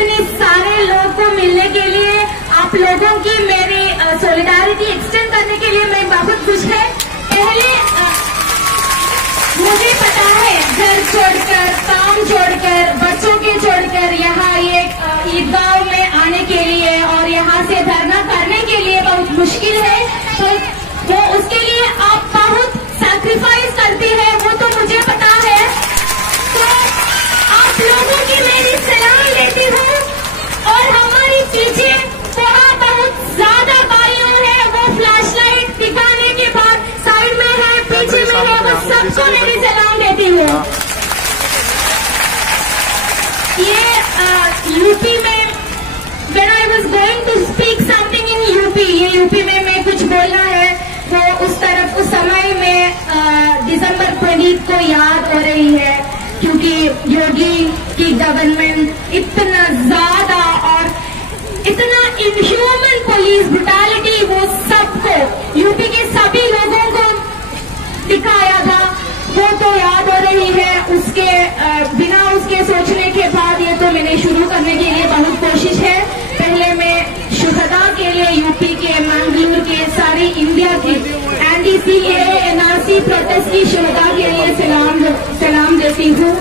इतने सारे लोगों को मिलने के लिए, आप लोगों की मेरी सॉलिडारिटी एक्सटेंड करने के लिए मैं बहुत खुश है। पहले मुझे पता है घर छोड़कर, काम छोड़कर, बच्चों के छोड़कर यहाँ ये ईदगाह में आने के लिए और यहाँ से धरना करने के लिए बहुत मुश्किल है। तो वो उसके लिए आप बहुत सैक्रिफाइस करती है, वो तो मुझे पता है। तो आप लोगों की मेरी सलाह लेती हूँ। और हमारी पीछे वहाँ बहुत ज्यादा भाइयों है, वो फ्लैश लाइट दिखाने के बाद साइड में है, पीछे में है, वो सबको मेरी सलाह देती हूँ। ये यूपी में when I was going to speak something in UP, ये यूपी में मैं कुछ बोलना है, वो उस तरफ उस समय में दिसंबर 20 को याद हो रही है, क्योंकि योगी की गवर्नमेंट इतना ज्यादा और इतना इनह्यूमन पुलिस ब्रुटैलिटी वो सबको, यूपी के सभी लोगों को दिखाया था, वो तो याद हो रही है। उसके बिना उसके सोचने के बाद ये तो मैंने शुरू करने के लिए बहुत कोशिश है। पहले मैं शुहदा के लिए यूपी के, मैंगलोर के, सारी इंडिया की एंटी सीएए एनआरसी प्रोटेस्ट की शुहदा के लिए सलाम देती हूँ।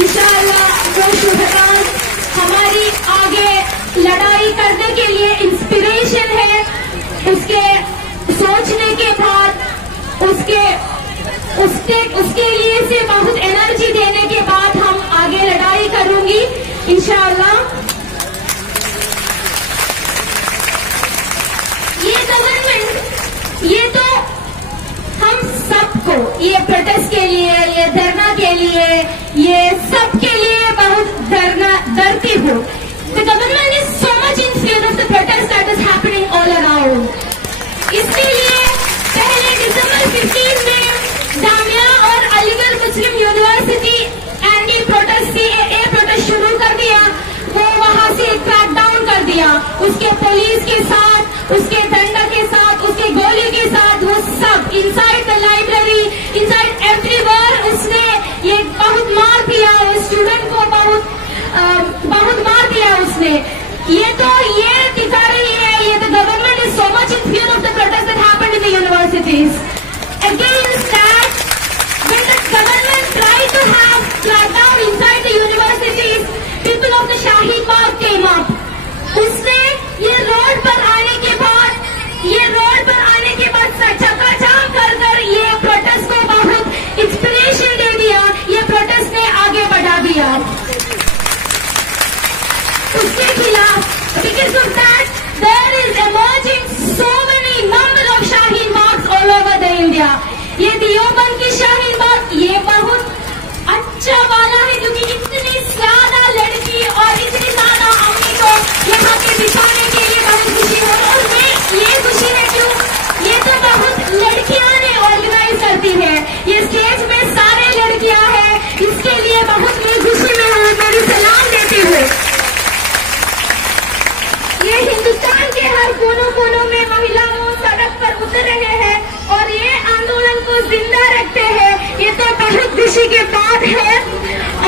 इंशाअल्लाह वो शुहदा हमारी आगे लड़ाई करने के लिए इंस्पिरेशन है। उसके सोचने के बाद उसके लिए से बहुत एनर्जी देने के बाद हम आगे लड़ाई करूंगी इंशाअल्लाह। ये गवर्नमेंट, ये तो हम सबको, ये प्रोटेस्ट के लिए, ये धरना के लिए, ये सब के लिए बहुत डरती हूँ। The government is so much in fear of the protest that is happening all around. इसके लिए पहले दिसंबर 15 में जामिया और Aligarh Muslim University anti protest CAA protest शुरू कर दिया। वो वहां से क्रैकडाउन कर दिया, उसके पुलिस के साथ, उसके डंडा के साथ, उसके गोली के साथ, वो सब inside the library, inside everywhere उसने ये बहुत मार दिया, स्टूडेंट को बहुत मार दिया उसने। ये तो ये दिखा रही है, ये the government is so much in fear of the protest that happened in the universities. Against that, when the government tried to have crackdown inside the universities, people of the Shaheen Bagh came up. उसने ये road पर आने के बाद चक्काजाम कर ये protest को बहुत इंस्पिरेशन दे दिया, ये प्रोटेस्ट ने आगे बढ़ा दिया उसके खिलाफ। Because of that, there is emerging so many number of Shaheen Baghs all over the India. ये दियोबंद की शाहीन बाग ये बहुत अच्छा वाला है, क्योंकि इतनी ज्यादा लड़की और इतनी ज्यादा अम्मी को यहाँ के दिखाने के लिए बहुत खुशी है। और मैं ये खुशी है क्यों, ये तो बहुत लड़कियां ने ऑर्गेनाइज करती है, ये स्टेज में सारे लड़कियां हैं, इसके लिए बहुत मैं खुशी में हूँ, मेरी सलाम देती हूँ। ये हिंदुस्तान के हर कोनों में महिलाओं सड़क पर उतर रहे हैं और ये आंदोलन को जिंदा रखते हैं, ये तो बहुत खुशी के बात है।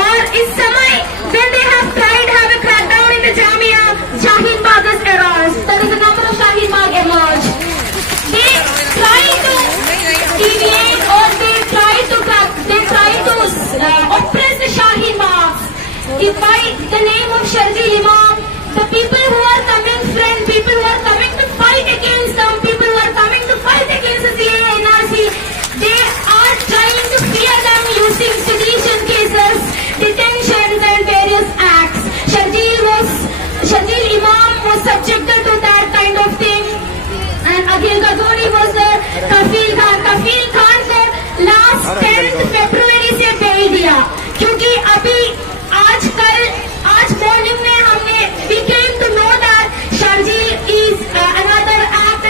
और इस समय when they have tried to have a crackdown in the Jamia, Shaheen Bagh is aroused. There is a number of Shaheen Bagh emerged. They try to deviate or they try to oppress the Shaheen Baghs by the name of Sharjeel Imam. The people who are coming, people who are coming to fight against them, people who are coming to fight against the CAA NRC, they are trying to fear them using sedition cases, detentions and various acts. Sharjeel Imam was subjected to that kind of thing, and Akhil Gadori was there. Kafil Khan को last 10th February से bell दिया, क्योंकि अभी आज morning में हमने we came to know that Sharjeel is another act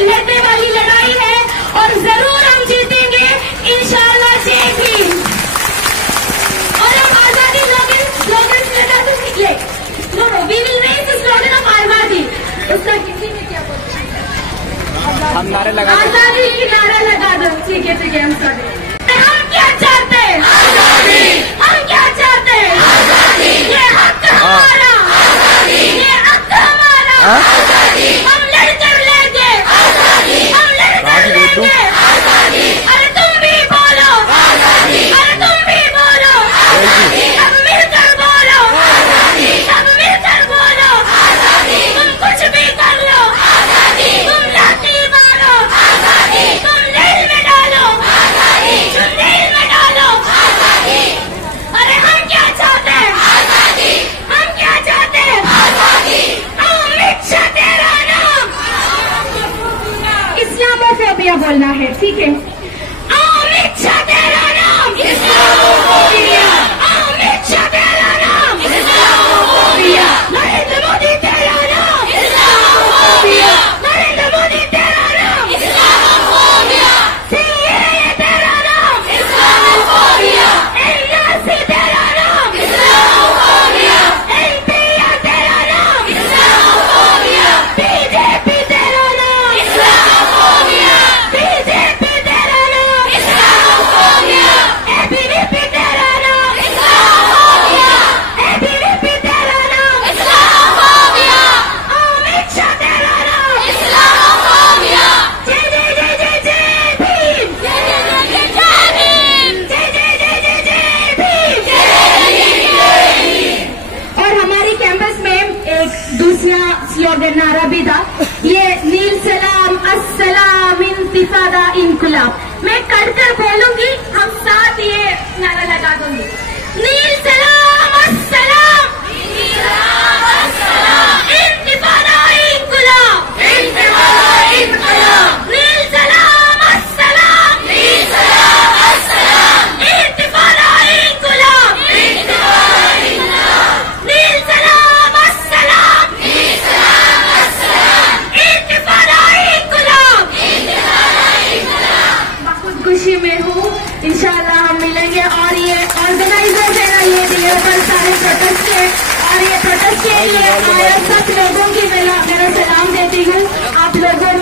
लड़ने वाली लड़ाई है और जरूर हम जीतेंगे इंशाल्लाह। जय भीम। और हम आजादी स्लोगन लगा तो निकले। No we will raise the slogan of azadi. उसका हिंदी में क्या बोलते हैं? हम नारे लगा दो। आजादी की नारा लगा दो। ठीक है हम हम क्या चाहते हैं? आजादी। हम क्या चाहते हैं? आजादी। ये हक हमारा। आजादी। ये हक हमारा। आजादी। हम लड़कर लेंगे। आजादी। हम लड़कर लेंगे। आजादी। अरे तुम भी बोलो। आजादी। अरे तुम भी बोलो। आजादी। सब मिलकर बोलो। आजादी। सब मिलकर बोलो। आजादी। तुम कुछ भी कर लो। आजादी। तुम लाठी मारो। आजादी। तुम जेल में डालो। आजादी। तुम जेल में डालो। आजादी। अरे हम क्या चाहते हैं? आजादी। हम क्या चाहते हैं? आजादी। अमित शाह तेरा नाम। इस्लामोफोबिया बोलना है, ठीक है? अमित शाह तेरा नाम। इस्लामोफोबिया। अमित शाह तेरा नाम। इस्लामोफोबिया। नरेंद्र मोदी तेरा नाम। इस्लामोफोबिया। नरेंद्र मोदी तेरा नाम। इस्लामोफोबिया। सीएए तेरा नाम। इस्लामोफोबिया। एनआरसी तेरा नाम। इस्लामोफोबिया। एनपीआर तेरा नाम। इस्लामोफोबिया। बीजेपी तेरा नाम। इस्लामोफोबिया। बीजेपी तेरा नाम। इस्लामोफोबिया। एबीवीपी तेरा नाम। इस्लामोफोबिया। एबीवीपी तेरा नाम। इस्लामोफोबिया। अमित शाह तेरा नाम। इस्लामोफोबिया। जय जय जय जय जय भीम। जय जय जय जय भीम। जय जय जय जय जय भीम। जय भीम। और हमारी कैंपस में एक दूसरा स्लोगन नारा भी था, ये नील सलाम अस्सलाम इंतिफादा इनकुलाब। मैं कटकर बोलूंगी, हम साथ ये नारा लगा दूंगी। नील सलाम अस्सलाम इंतिफादा इनकुलाब। इंतिफादा इनकुलाब। नील सलाम अस्सलाम। नील सलाम अस्सलाम इंतिफादा इनकुलाब। इंतिफादा इनकुलाब। नील सलाम अस्सलाम। नील सलाम अस्सलाम इंतिफादा इनकुलाब। इंतिफादा इनकुलाब। बहुत खुशी में हूँ, इंशाल्लाह हम मिलेंगे। और ये ऑर्गेनाइजर्स है ना, ये दिए पर सारे प्रोटेस्ट के, और ये प्रोटेस्ट के लिए आए सब लोगों की मेरा सलाम देती हूँ। आप लोगों